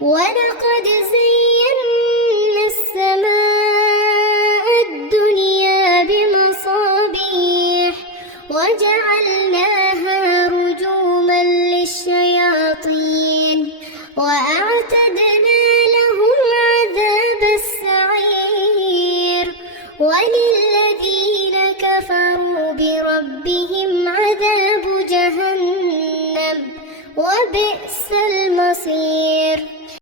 ولقد زينا السماء الدنيا بمصابيح وجعلناها رجوما للشياطين وأعتدنا لهم عذاب السعير وللذين كفروا بربهم عذاب جهنم وبئس المصير.